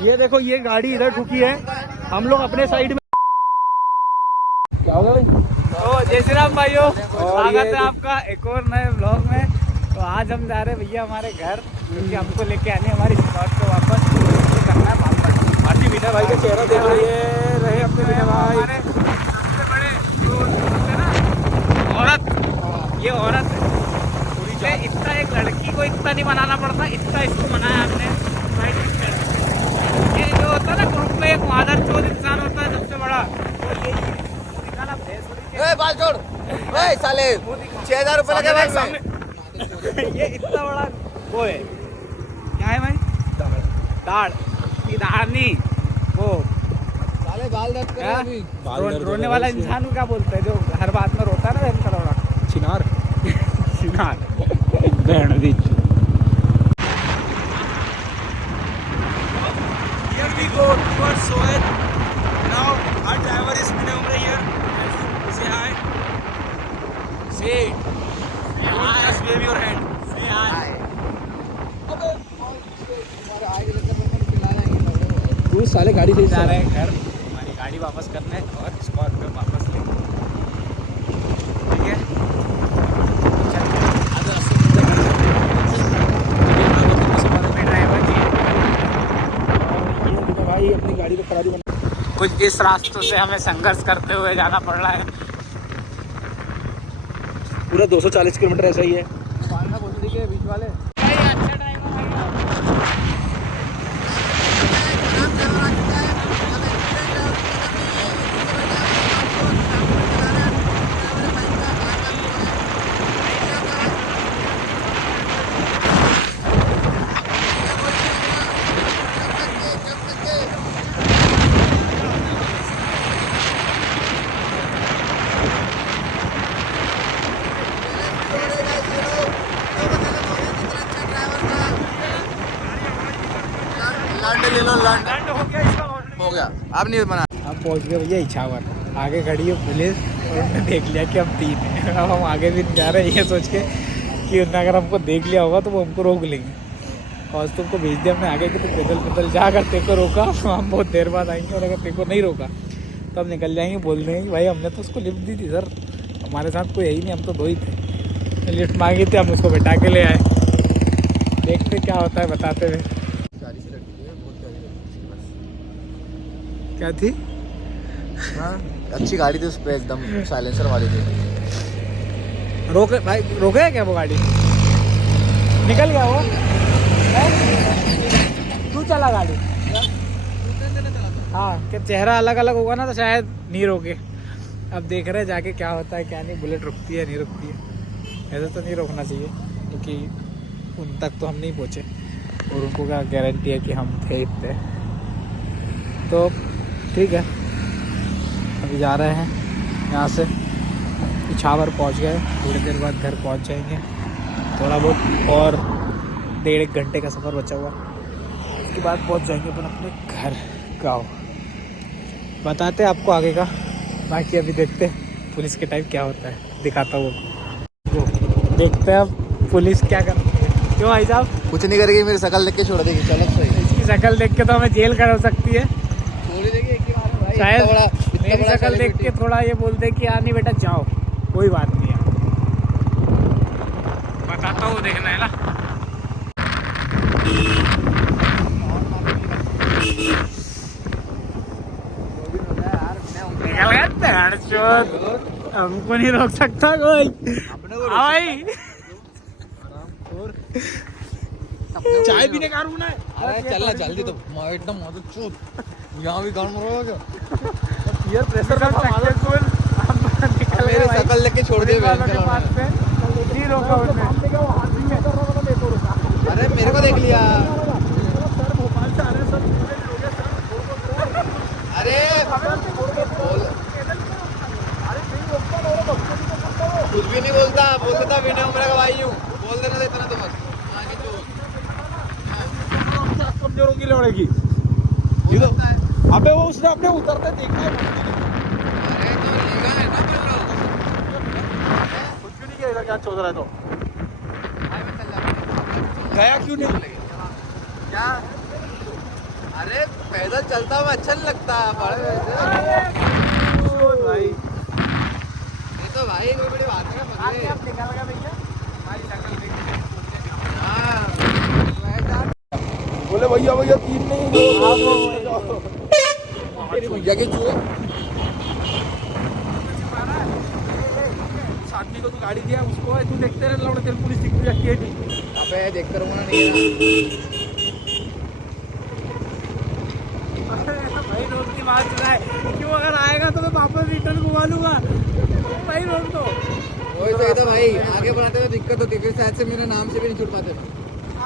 ये देखो ये गाड़ी इधर ठुकी है, हम लोग अपने साइड में। क्या होगा भाई? तो जय श्री राम भाइयों, स्वागत है आपका एक और नए ब्लॉग में। तो आज हम जा रहे हैं भैया हमारे घर, क्योंकि हमको लेके आने हमारी स्पॉट को वापस करना है वापस। आंटी विनय भाई का चेहरा देख रहे अपने विनय भाई। हमारे सबसे बड़े जो होते हैं ना औरत, ये औरत है। इतना एक लड़की को इतना नहीं बनाना पड़ता, इतना इसको बनाया हमने। ये जो होता है ना ग्रुप में एक मादर चोद इंसान होता है सबसे बड़ा, वो यही है। वो निकाला भैंस बाल छोड़, साले 6000 रुपए लगे भाई सामने। ये इतना बड़ा वो है, क्या है भाई? दाढ़ की दाढ़ नहीं, वो साले बाल दर्द कर रहे हैं अभी। रोने वाला इंसान को क्या बोलते हैं जो हर बात में रोता है ना? वैसे थोड़ा चिनार चिनार। बहन दी। Here we go towards Soet. Now our driver is Vinay Umre here. Say hi. Say it. Just wave your hand. Say hi. तू साले गाड़ी से जा रहे हैं घर, हमारी गाड़ी वापस करने और स्कॉर्पियो वापस लेंगे। ठीक है, ड्राइवर जी भाई अपनी गाड़ी को खराबी बना। कुछ इस रास्तों से हमें संघर्ष करते हुए जाना पड़ रहा है। पूरा 240 किलोमीटर ऐसा ही है। बीच वाले ले लो लैंड हो गया। अब नहीं बना। हम पहुंच गए भैया इछावर। आगे खड़ी है पुलिस और उन्होंने देख लिया कि हम 3 हैं। अब हम आगे भी नहीं जा रहे ये सोच के कि उन्होंने अगर हमको देख लिया होगा तो वो हमको रोक लेंगे। और तुमको भेज दिया हमने आगे कि तो पैदल पैदल जा, अगर तेरे को रोका तो हम बहुत देर बाद आएंगे, और अगर तेरे को नहीं रोका तो हम निकल जाएंगे। बोल देंगे कि भाई हमने तो उसको लिफ्ट दी थी सर, हमारे साथ कोई यही नहीं, हम तो 2 ही थे, लिफ्ट मांगी थी, हम उसको बैठा के ले आए। देखते क्या होता है बताते हुए। क्या थी? हाँ, अच्छी गाड़ी थी, उस पे एकदम साइलेंसर वाली थी। रोके भाई, रोके है क्या वो गाड़ी? निकल गया वो? तू चला गाड़ी? हाँ, क्या चेहरा अलग अलग होगा ना तो शायद नहीं रोके। अब देख रहे हैं जाके क्या होता है क्या नहीं, बुलेट रुकती है नहीं रुकती है। ऐसे तो नहीं रोकना चाहिए क्योंकि उन तक तो हम नहीं पहुँचे और उनको क्या गारंटी है कि हम थे इतने। तो ठीक है, अभी जा रहे हैं यहाँ से, इछावर पहुँच गए, थोड़ी देर बाद घर पहुँच जाएंगे। थोड़ा बहुत और 1.5 घंटे का सफ़र बचा हुआ, उसके बाद पहुँच जाएंगे अपन अपने घर गाँव। बताते हैं आपको आगे का, बाकी अभी देखते हैं पुलिस के टाइम क्या होता है, दिखाता हूँ वो। देखते हैं अब पुलिस क्या करती है। क्यों भाई साहब? कुछ नहीं करेगी, मेरी शक्ल देख के छोड़ देगी। चलो सही। इसकी शक्ल देख के तो हमें जेल कर हो सकती है शायद। मेरी शक्ल देख के थोड़ा ये बोलते कि यार नहीं बेटा जाओ, कोई बात नहीं है। बताता हूँ, देखना है ना। निकल गया, हमको नहीं रोक सकता कोई भाई। चाय पीने का रुकना है। अरे चलना जल्दी, तो एकदम मदद चूत यहाँ भी गाँव में रहोगे। यार प्रेशर का सक्सेसफुल हम निकल गए भाई। शक्ल लेके छोड़ दिए के पास पे नहीं रोका उसने। अरे मेरे को देख लिया। अरे कुछ भी नहीं बोलता, बोल देता विनय उमरे का भाई हूँ, बोल देना देता ना तो बस। कमजोर होगी लड़ेगी। अबे वो उसने अपने उतरते देखा है। अरे तो लेगा है ना कुछ भी नहीं किया, क्या चल रहा है? तो भाई मैं चल जाऊंगा। गया क्यों नहीं? क्या अरे पैदल चलता हुआ अच्छा नहीं लगता बड़े भाई ये तो भाई कोई बड़ी बात है आप निकाल गया भैया हमारी शक्ल देख बोले भैया भैया 3 नहीं भैया के चूहे आदमी को तू गाड़ी दिया उसको तू देखते रहे लौट तेरे पुलिस दिख रही है अबे देखते रहूंगा नहीं भाई रोड की बात चला है क्यों अगर आएगा तो मैं वापस रिटर्न घुमा लूंगा भाई रोक दो वही तो इधर भाई आगे बढ़ाते हुए दिक्कत होती है फिर शायद से मेरे नाम से भी नहीं छूट पाते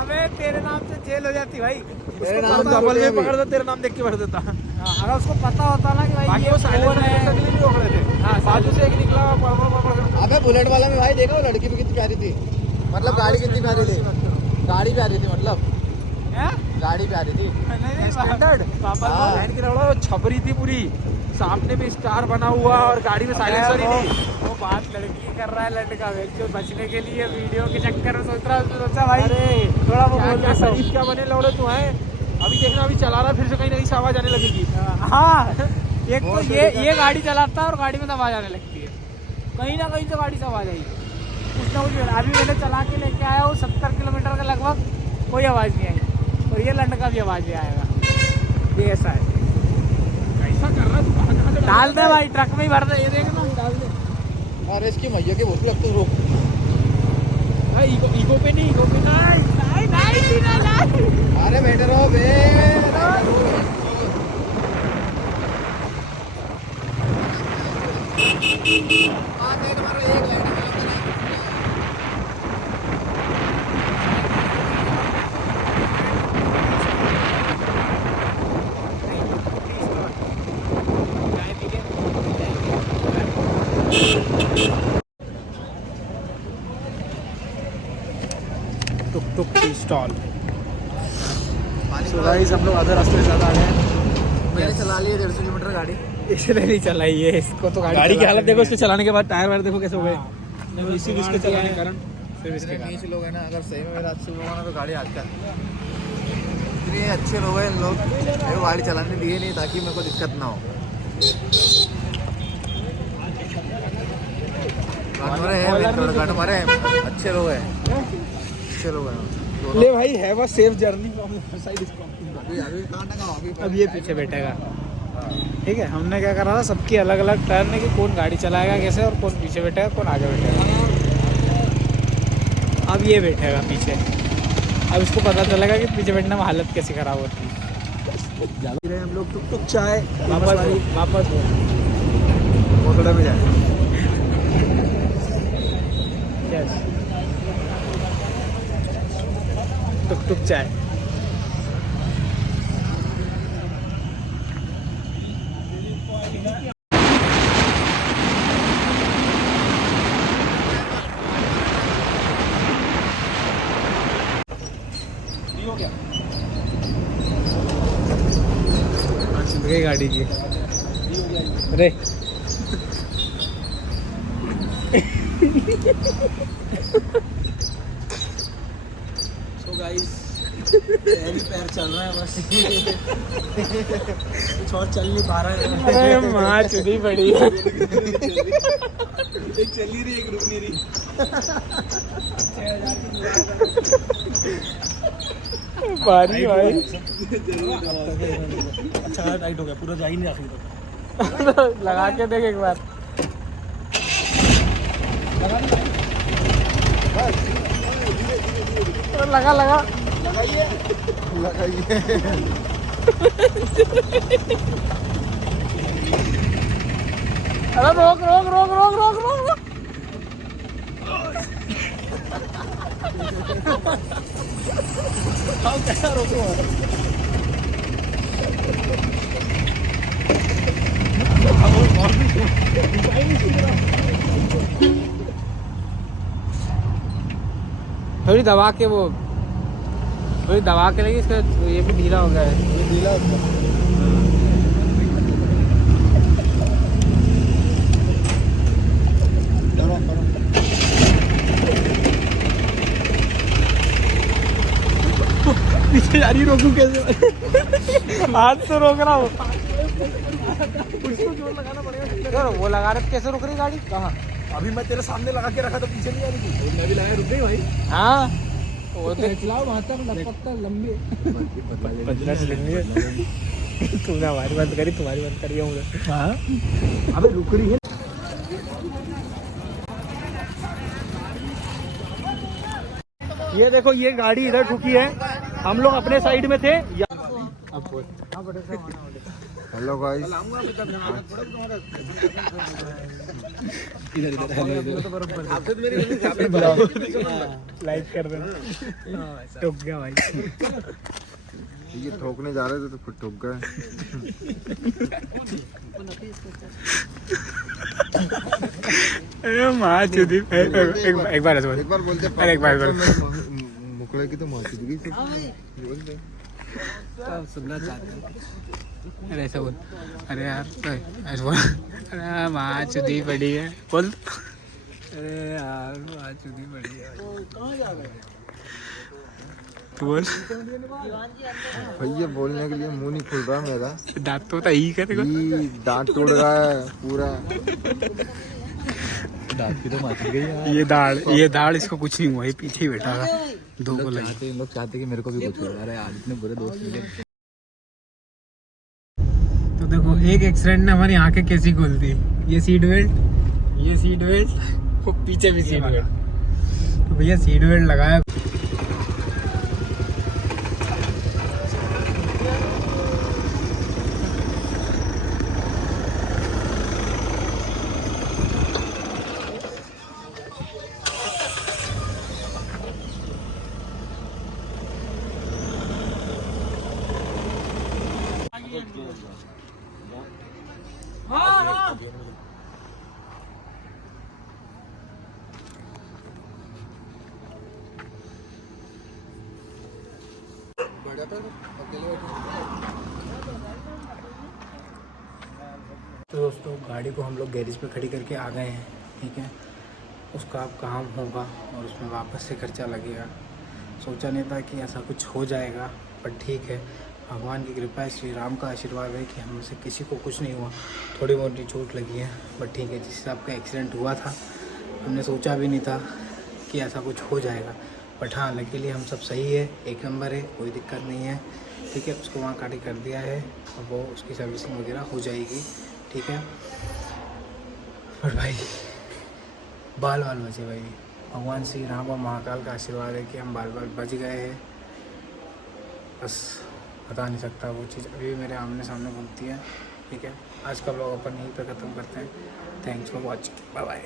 अबे तेरे नाम से जेल हो जाती भाई तेरे नाम नाम डबल में से पकड़ दो तेरे नाम देख के भर देता अगर उसको पता होता ना कि भाई बाकी ये वो साइलेंसर फोन है नहीं रोक रहे थे हाँ, बाजू से एक निकला पकड़ अबे बुलेट वाला में भाई देखा वो लड़की भी कितनी प्यारी थी मतलब गाड़ी कितनी प्यारी थी गाड़ी प्यारी थी मतलब गाड़ी प्यारी थी स्टैंडर्ड पापा हाँ। लैंड की रौला छपरी थी पूरी सामने में स्टार बना हुआ और गाड़ी में साइलेंसर ही थी वो बात लड़की कर रहा है लड़का जो बचने के लिए वीडियो के चक्कर में सोच रहा है सोचा भाई अरे थोड़ा वो क्या बोल क्या रहा शरीफ क्या बने लौड़े तू है अभी देखना अभी चला रहा फिर से कहीं नई से आवाज आने लगेगी हाँ एक तो ये गाड़ी चलाता है और गाड़ी में आवाज आने लगती है कहीं ना कहीं तो गाड़ी से आवाज आई कुछ ना कुछ अभी मैंने चला के लेके आया हूँ 70 किलोमीटर के लगभग कोई आवाज़ नहीं आई और ये लंड का भी आवाज़ नहीं आएगा ये ऐसा है कैसा कर रहा है तू कहाँ कहाँ से डाल दे भाई ट्रक में ही भर दे ये देख ना डाल दे अरे इसकी मैया के बोल लगता रोक भाई ईगो पे नहीं अरे बैठे रहो बे टुक टुक टी स्टॉल तो गाइस हम लोग आधे रास्ते से ज़्यादा आ गए हैं मैंने चला लिया 150 किलोमीटर गाड़ी इसने नहीं चलाई है इसको तो गाड़ी की हालत देखो इसके चलाने के बाद टायर वायर देखो कैसे हो गए इसी इसके चलाने के कारण फिर इसके इतने नीच लोग हैं ना अगर सही में मेरा अच्छे लोग ना तो गाड़ी आजकल इतने अच्छे लोग हैं इन लोग मेरे को गाड़ी चलाने दिए नहीं ताकि मेरे को दिक्कत ना हो गटमरे हैं गटमरे हैं अच्छे लोग हैं अच्छे लोग हैं ले भाई have a safe journey from side अभी अभी कहाँ टंगा हो? अभी अब ये पीछे बैठेगा ठीक है हमने क्या करा था सबकी अलग अलग टर्न है कि कौन गाड़ी चलाएगा कैसे और कौन पीछे बैठेगा कौन आगे बैठेगा अब ये बैठेगा पीछे अब इसको पता चलेगा कि पीछे बैठने में हालत कैसी खराब होती है हम लोग टुक टुक चाय वापस मोटड़ा में जाए यस टुक टुक चाय हो गया चल गई गाड़ी की अरे सो गाइस पैर ही पैर चल रहा है बस कुछ और चल नहीं पा रहा है अरे माँ चुदी पड़ी एक चल ही रही एक रुक नहीं रही भारी भाई अच्छा टाइट हो गया पूरा जा ही नहीं आखिर तक लगा के देख एक बार लगा लगा लगाइए अरे रोक रोक रोक रोक रोक रोक रोक कैसा रोको थोड़ी दबा के वो थोड़ी दबा के लगी इसका ये भी ढीला हो गया है ये ढीला पीछे जा गाड़ी रोकूं कैसे? हाथ से रोक रहा हूँ। यार वो लगा रहे कैसे रुक रही गाड़ी? कहाँ? अभी मैं तेरे सामने लगा के रखा था, पीछे नहीं आ रही थी। मैं भी लगा रुक गई भाई। हाँ वो देख वहाँ तक लगभग लंबी तूने हमारी बंद करी, तुम्हारी बंद करी है मुझे। हाँ अबे रुक रही है। ये देखो ये गाड़ी इधर ठुकी है, हम लोग अपने साइड में थे। हेलो गाइस, लाइक कर देना। टूक गया भाई। ये ठोकने जा रहे थे तो फिर ठोक गए। एक बार एक बार बोलते, अरे एक बार मुकड़े की तो मौजूदगी से सुनना चाहते हैं। अरे ऐसा बोल। अरे यार ऐसा बोल। अरे माँ चुदी पड़ी है बोल। अरे यार आज चुदी पड़ी है। तू बोल। भैया बोलने के लिए मुंह नहीं खुल रहा मेरा। दांत तो ही करेगा। दांत टूट रहा है पूरा। दांत की तो माची गई यार। ये दाढ़ इसको कुछ नहीं हुआ, ये पीछे ही बैठा था। दो को लगी। इन लोग चाहते कि मेरे को भी कुछ हो रहा है। आज इतने बुरे दोस्त मिले। तो देखो एक एक्सीडेंट ने हमारी आंखें कैसी खोल दी। ये सीट बेल्ट, वो पीछे भी सीट बेल्ट। तो भैया सीट बेल्ट लगाया। तो दोस्तों गाड़ी को हम लोग गैरेज पे खड़ी करके आ गए हैं, ठीक है। उसका अब काम होगा और उसमें वापस से खर्चा लगेगा। सोचा नहीं था कि ऐसा कुछ हो जाएगा, पर ठीक है। भगवान की कृपा है, श्री राम का आशीर्वाद है कि हम से किसी को कुछ नहीं हुआ। थोड़ी मोटी चोट लगी है, बट ठीक है। जिस हिसाब का एक्सीडेंट हुआ था हमने सोचा भी नहीं था कि ऐसा कुछ हो जाएगा। बट हाँ लकीली हम सब सही है, एक नंबर है, कोई दिक्कत नहीं है, ठीक है। उसको वहाँ काटी कर दिया है और वो उसकी सर्विसिंग वगैरह हो जाएगी, ठीक है। पर भाई बाल बचे भाई। भगवान श्री राम और महाकाल का आशीर्वाद है कि हम बाल बच गए हैं। बस बता नहीं सकता, वो चीज़ अभी भी मेरे आमने सामने घूमती है, ठीक है। आज का ब्लॉग अपन यहीं पर ख़त्म करते हैं। Thanks for watching, bye bye.